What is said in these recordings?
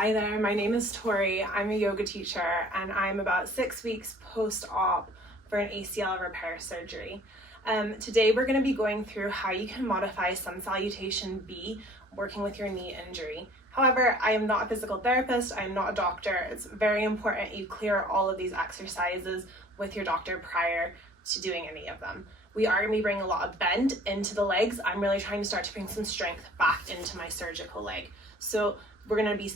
Hi there, my name is Tori. I'm a yoga teacher and I'm about 6 weeks post-op for an ACL repair surgery. Today we're going to be going through how you can modify Sun Salutation B working with your knee injury. However, I am not a physical therapist, I am not a doctor. It's very important you clear all of these exercises with your doctor prior to doing any of them. We are going to be bringing a lot of bend into the legs. I'm really trying to start to bring some strength back into my surgical leg. So we're going to be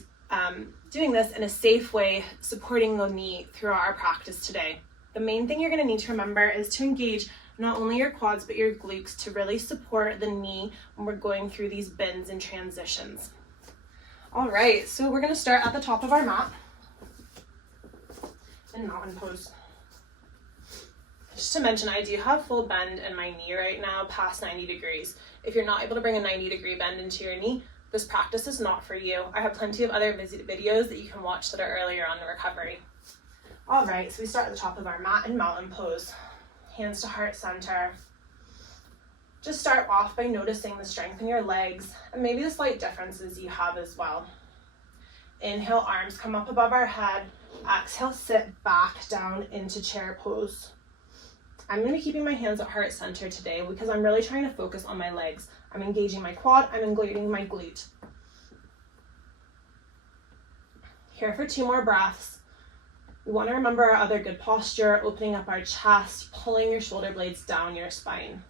doing this in a safe way, supporting the knee throughout our practice today. The main thing you're going to need to remember is to engage not only your quads but your glutes to really support the knee when we're going through these bends and transitions. All right, so we're going to start at the top of our mat in mountain pose. Just to mention, I do have full bend in my knee right now, past 90 degrees. If you're not able to bring a 90-degree bend into your knee, this practice is not for you. I have plenty of other videos that you can watch that are earlier on in recovery. All right, so we start at the top of our mat in mountain pose. Hands to heart center. Just start off by noticing the strength in your legs and maybe the slight differences you have as well. Inhale, arms come up above our head. Exhale, sit back down into chair pose. I'm going to be keeping my hands at heart center today because I'm really trying to focus on my legs. I'm engaging my quad, I'm engaging my glute. Here for 2 more breaths. We want to remember our other good posture, opening up our chest, pulling your shoulder blades down your spine.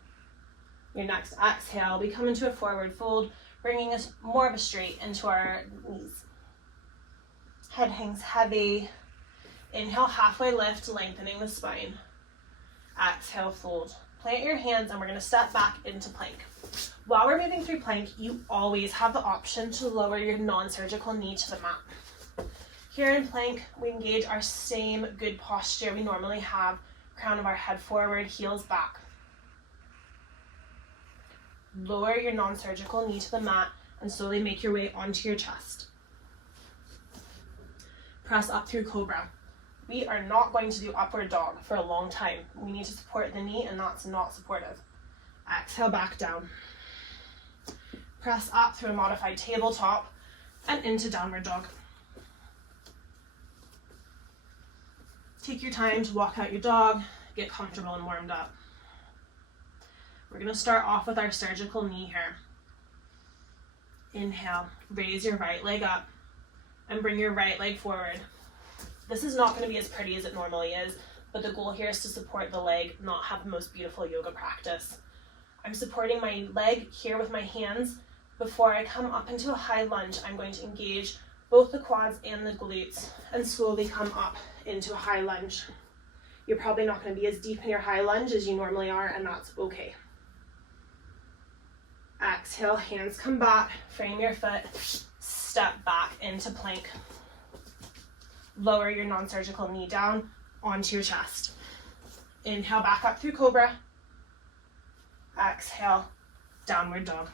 Your next exhale, we come into a forward fold, bringing us more of a straight into our knees. Head hangs heavy. Inhale, halfway lift, lengthening the spine. Exhale, fold. Plant your hands and we're going to step back into plank. While we're moving through plank, you always have the option to lower your non-surgical knee to the mat. Here in plank, we engage our same good posture we normally have. Crown of our head forward, heels back. Lower your non-surgical knee to the mat and slowly make your way onto your chest. Press up through cobra. We are not going to do upward dog for a long time. We need to support the knee and that's not supportive. Exhale, back down. Press up through a modified tabletop and into downward dog. Take your time to walk out your dog, get comfortable and warmed up. We're going to start off with our surgical knee here. Inhale, raise your right leg up and bring your right leg forward. This is not going to be as pretty as it normally is, but the goal here is to support the leg, not have the most beautiful yoga practice. I'm supporting my leg here with my hands. Before I come up into a high lunge, I'm going to engage both the quads and the glutes and slowly come up into a high lunge. You're probably not going to be as deep in your high lunge as you normally are, and that's okay. Exhale, hands come back, frame your foot, step back into plank. Lower your non-surgical knee down onto your chest. Inhale, back up through cobra. Exhale, downward dog.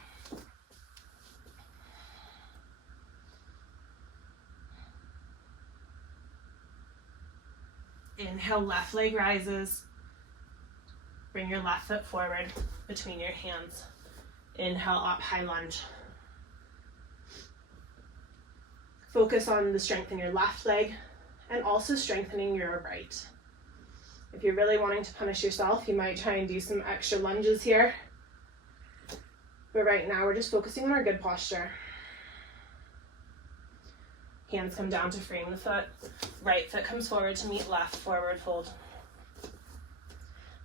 Inhale, left leg rises. Bring your left foot forward between your hands. Inhale, up, high lunge. Focus on the strength in your left leg and also strengthening your right. If you're really wanting to punish yourself, you might try and do some extra lunges here. But right now, we're just focusing on our good posture. Hands come down to frame the foot. Right foot comes forward to meet left, forward fold.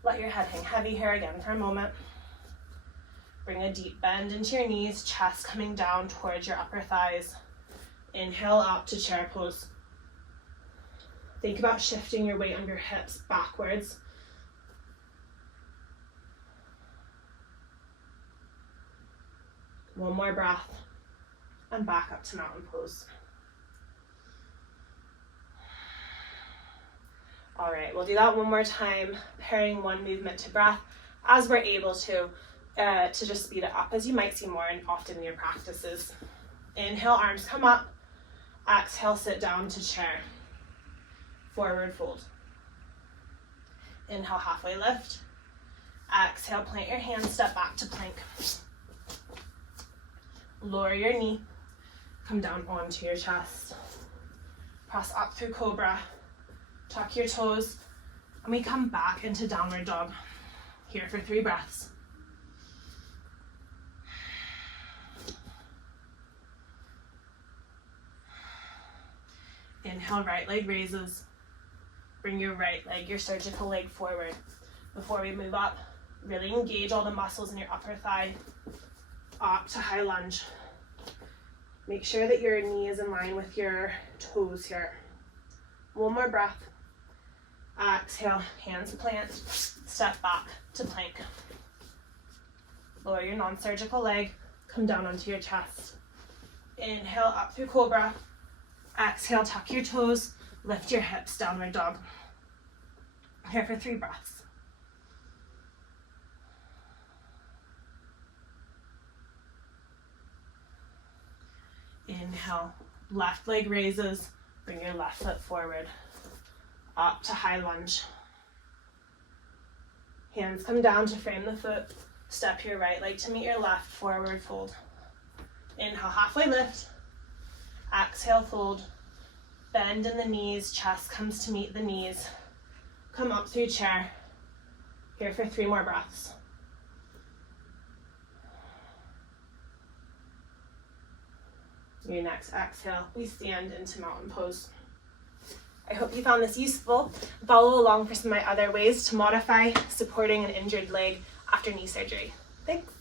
Let your head hang heavy here again for a moment. Bring a deep bend into your knees, chest coming down towards your upper thighs. Inhale up to chair pose. Think about shifting your weight on your hips backwards. One more breath and back up to mountain pose. All right, we'll do that one more time, pairing one movement to breath as we're able to just speed it up, as you might see more often in your practices. Inhale, arms come up. Exhale, sit down to chair. Forward fold. Inhale, halfway lift. Exhale, plant your hands, step back to plank. Lower your knee, come down onto your chest. Press up through cobra. Tuck your toes. And we come back into downward dog. Here for 3 breaths. Inhale, right leg raises. Bring your right leg, your surgical leg forward. Before we move up, really engage all the muscles in your upper thigh. Up to high lunge. Make sure that your knee is in line with your toes here. One more breath. Exhale, hands plant, step back to plank. Lower your non-surgical leg, come down onto your chest. Inhale, up through cobra. Exhale, tuck your toes, lift your hips, downward dog. Here for 3 breaths. Inhale, left leg raises, bring your left foot forward. Up to high lunge. Hands come down to frame the foot. Step your right leg to meet your left, forward fold. Inhale, halfway lift. Exhale, fold. Bend in the knees, chest comes to meet the knees. Come up through chair. Here for 3 more breaths. Your next exhale, we stand into mountain pose. I hope you found this useful. Follow along for some of my other ways to modify supporting an injured leg after knee surgery. Thanks.